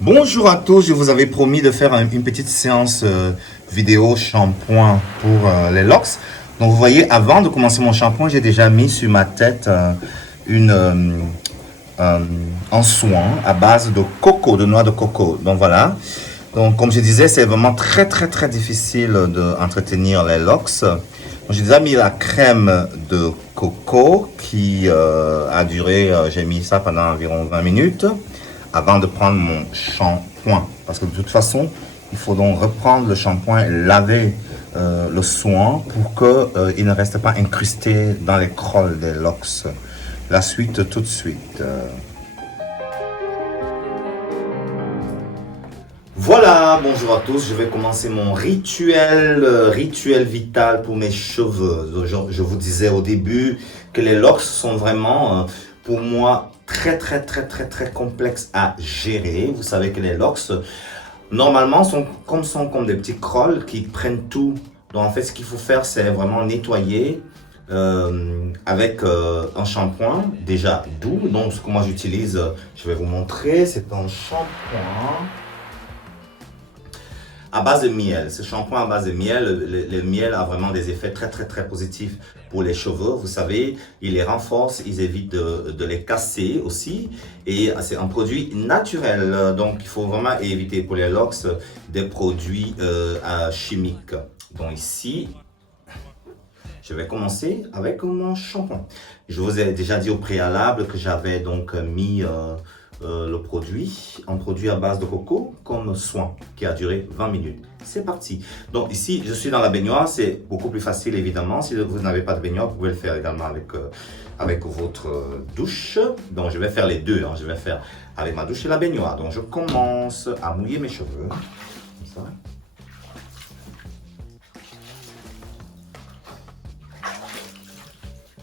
Bonjour à tous, je vous avais promis de faire une petite séance vidéo shampoing pour les locks. Donc vous voyez, avant de commencer mon shampoing, j'ai déjà mis sur ma tête une, euh, un soin à base de coco, de noix de coco. Donc voilà. Donc comme je disais, c'est vraiment très difficile d'entretenir les locks. Donc, j'ai déjà mis la crème de coco qui a duré, j'ai mis ça pendant environ 20 minutes avant de prendre mon shampoing. Parce que de toute façon, il faut donc reprendre le shampoing et laver le soin pour qu'il ne reste pas incrusté dans les crolles des locks. La suite tout de suite. Voilà, bonjour à tous. Je vais commencer mon rituel vital pour mes cheveux. Je vous disais au début que les locks sont vraiment, pour moi, très complexes à gérer. Vous savez que les locks, normalement, sont comme des petits crolls qui prennent tout. Donc, en fait, ce qu'il faut faire, c'est vraiment nettoyer avec un shampoing déjà doux. Donc, ce que moi j'utilise, je vais vous montrer, c'est un shampoing à base de miel. Ce shampoing à base de miel, le miel a vraiment des effets très positifs pour les cheveux. Vous savez, il les renforce, il évite de les casser aussi. Et c'est un produit naturel. Donc, il faut vraiment éviter pour les locks des produits chimiques. Donc ici, je vais commencer avec mon shampoing. Je vous ai déjà dit au préalable que j'avais donc mis un produit à base de coco comme soin qui a duré 20 minutes. C'est parti. Donc ici, je suis dans la baignoire, c'est beaucoup plus facile évidemment. Si vous n'avez pas de baignoire, vous pouvez le faire également avec votre douche. Donc je vais faire les deux, hein. Je vais faire avec ma douche et la baignoire. Donc je commence à mouiller mes cheveux. Comme ça.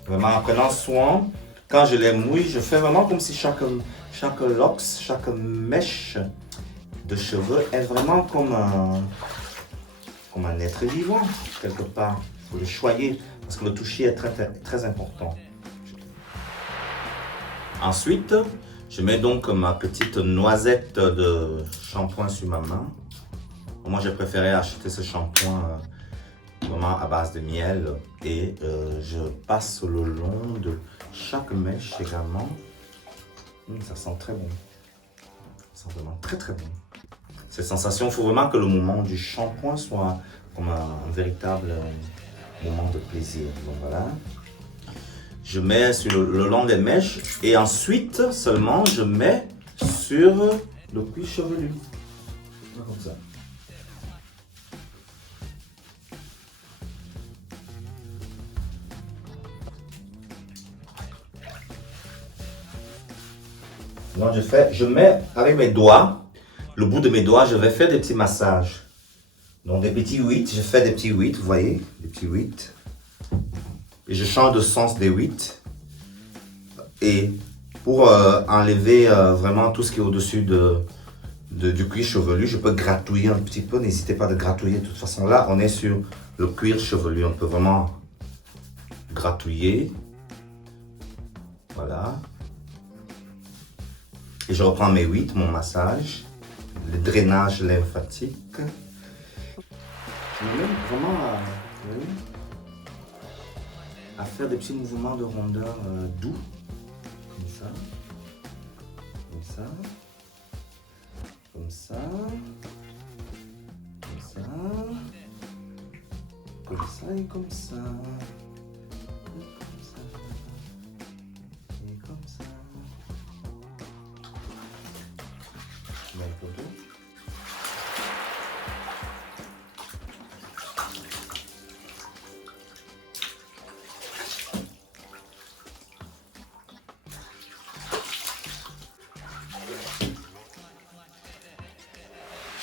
Vraiment en prenant soin, quand je les mouille, je fais vraiment comme si chaque locks, chaque mèche de cheveux est vraiment comme un être vivant, quelque part. Il faut le choyer, parce que le toucher est très important. Ensuite, je mets donc ma petite noisette de shampoing sur ma main. Moi, j'ai préféré acheter ce shampoing vraiment à base de miel et je passe le long de chaque mèche également. Ça sent très bon. Ça sent vraiment très bon. Cette sensation, il faut vraiment que le moment du shampoing soit comme un véritable moment de plaisir. Donc voilà. Je mets sur le long des mèches et ensuite seulement je mets sur le cuir chevelu. Comme ça. Donc je mets avec mes doigts, le bout de mes doigts, je vais faire des petits massages. Donc des petits 8, je fais des petits 8, vous voyez, des petits 8. Et je change de sens des 8. Et pour enlever vraiment tout ce qui est au-dessus du cuir chevelu, je peux gratouiller un petit peu. N'hésitez pas de gratouiller. De toute façon, là, on est sur le cuir chevelu. On peut vraiment gratouiller. Voilà. Et je reprends mes 8, mon massage, le drainage lymphatique. Je me mets vraiment à faire des petits mouvements de rondeur doux. Comme ça. Comme ça. Comme ça. Comme ça. Comme ça et comme ça. Comme ça. Et comme ça. Je mets un peu d'eau.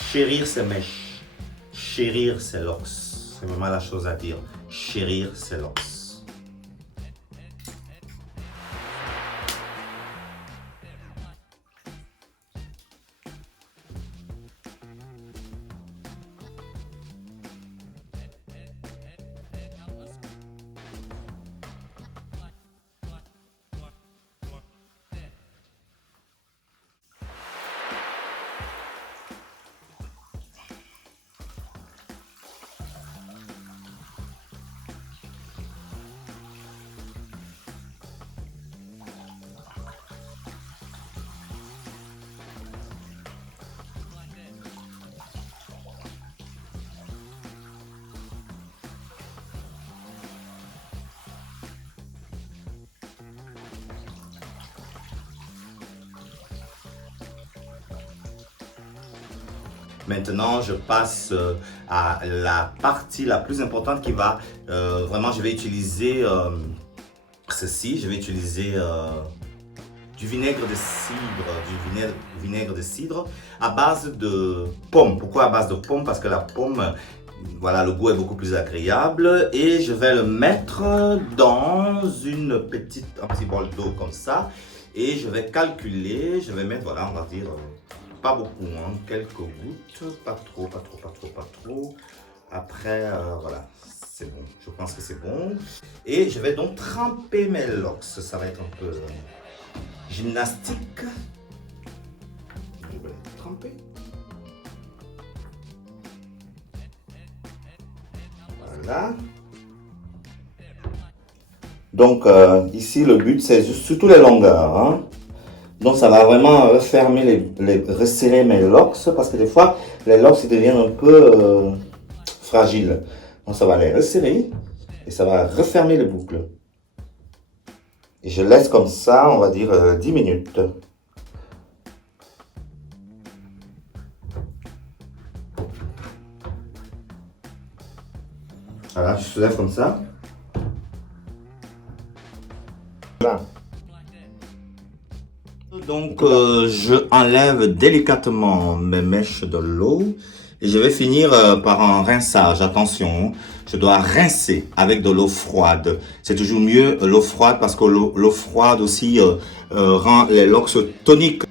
Chérir ses mèches, chérir ses locks, c'est vraiment la chose à dire. Chérir ses locks. Maintenant, je passe à la partie la plus importante qui va, vraiment, je vais utiliser ceci, je vais utiliser du vinaigre de cidre, vinaigre de cidre à base de pomme. Pourquoi à base de pomme? Parce que la pomme, voilà, le goût est beaucoup plus agréable et je vais le mettre dans un petit bol d'eau comme ça et je vais calculer, je vais mettre, voilà, on va dire, pas beaucoup, hein, quelques gouttes, pas trop, pas trop, pas trop, pas trop. Après, voilà, c'est bon, je pense que c'est bon. Et je vais donc tremper mes locks, ça va être un peu gymnastique. Je vais tremper. Voilà. Donc ici le but c'est juste sur toutes les longueurs. Hein. Donc ça va vraiment refermer resserrer mes locks parce que des fois les locks ils deviennent un peu fragiles. Donc ça va les resserrer et ça va refermer les boucles. Et je laisse comme ça, on va dire 10 minutes. Voilà, je soulève comme ça. Voilà. Donc, je enlève délicatement mes mèches de l'eau et je vais finir par un rinçage. Attention, je dois rincer avec de l'eau froide. C'est toujours mieux l'eau froide parce que l'eau froide aussi rend les locks toniques.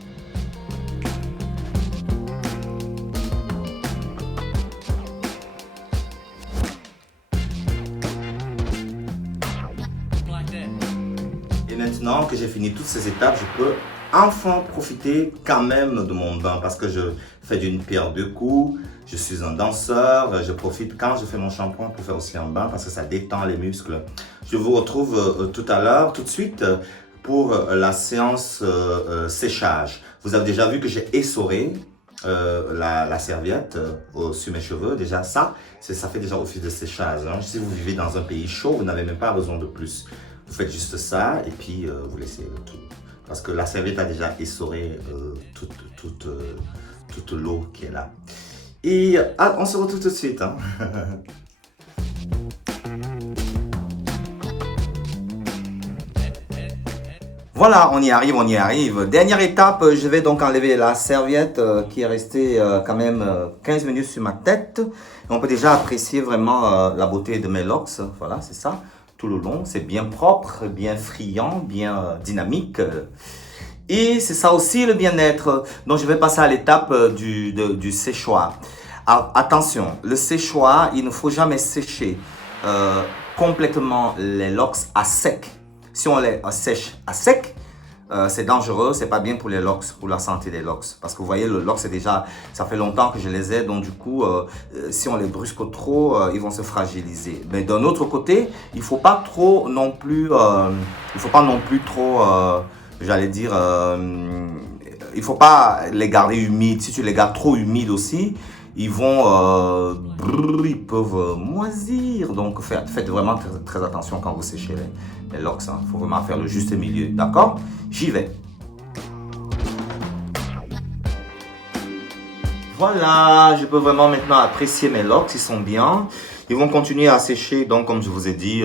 Et maintenant que j'ai fini toutes ces étapes, je peux enfin profiter quand même de mon bain parce que je fais d'une pierre deux coups. Je suis un danseur, je profite quand je fais mon shampoing pour faire aussi un bain parce que ça détend les muscles. Je vous retrouve tout à l'heure, tout de suite, pour la séance séchage. Vous avez déjà vu que j'ai essoré la serviette sur mes cheveux. Déjà ça fait déjà office de séchage. Hein. Si vous vivez dans un pays chaud, vous n'avez même pas besoin de plus. Vous faites juste ça et puis vous laissez le tout. Parce que la serviette a déjà essoré toute l'eau qui est là. Et on se retrouve tout de suite. Hein. Voilà, on y arrive, on y arrive. Dernière étape, je vais donc enlever la serviette qui est restée quand même 15 minutes sur ma tête. On peut déjà apprécier vraiment la beauté de mes locks. Voilà, c'est ça. Tout le long, c'est bien propre, bien friand, bien dynamique. Et c'est ça aussi le bien-être. Donc, je vais passer à l'étape du séchoir. Alors, attention, le séchoir, il ne faut jamais sécher complètement les locks à sec. Si on les sèche à sec, c'est dangereux, c'est pas bien pour les locks, pour la santé des locks. Parce que vous voyez, le lock, c'est déjà, ça fait longtemps que je les ai, donc du coup, si on les brusque trop, ils vont se fragiliser. Mais d'un autre côté, il faut pas trop non plus, j'allais dire, il faut pas les garder humides. Si tu les gardes trop humides aussi, ils peuvent moisir. Donc faites vraiment très attention quand vous séchez les locks. Il faut vraiment faire le juste milieu. D'accord? J'y vais. Voilà, je peux vraiment maintenant apprécier mes locks, ils sont bien. Ils vont continuer à sécher, donc comme je vous ai dit,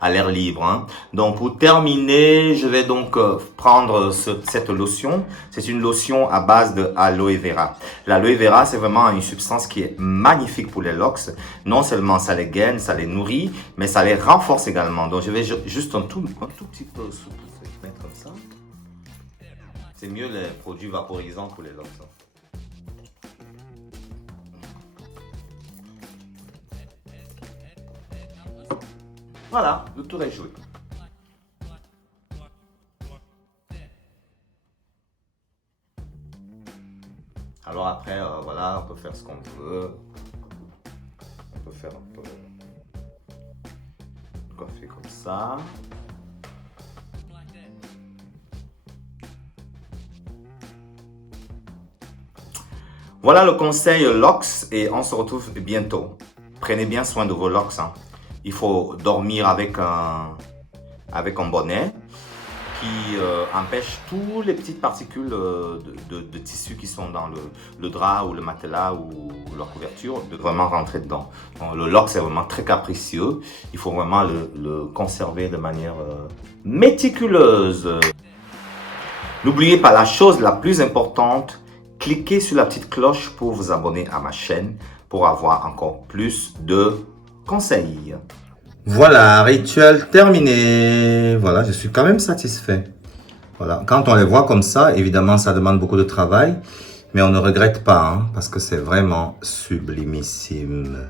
à l'air libre. Hein. Donc pour terminer, je vais donc prendre cette lotion. C'est une lotion à base de aloe vera. L'aloe vera, c'est vraiment une substance qui est magnifique pour les locks. Non seulement ça les gaine, ça les nourrit, mais ça les renforce également. Donc je vais juste un tout petit peu mettre comme ça. C'est mieux les produits vaporisants pour les locks. Hein. Voilà, le tour est joué. Alors après, voilà, on peut faire ce qu'on veut. On peut faire un peu coiffer comme ça. Voilà le conseil locks et on se retrouve bientôt. Prenez bien soin de vos locks. Hein. Il faut dormir avec un bonnet. qui empêche toutes les petites particules de tissu qui sont dans le drap ou le matelas ou la couverture de vraiment rentrer dedans. Donc, le lox est vraiment très capricieux. Il faut vraiment le conserver de manière méticuleuse. N'oubliez pas la chose la plus importante, cliquez sur la petite cloche pour vous abonner à ma chaîne pour avoir encore plus de conseils. Voilà, rituel terminé. Voilà, je suis quand même satisfait. Voilà, quand on les voit comme ça, évidemment, ça demande beaucoup de travail, mais on ne regrette pas, hein, parce que c'est vraiment sublimissime.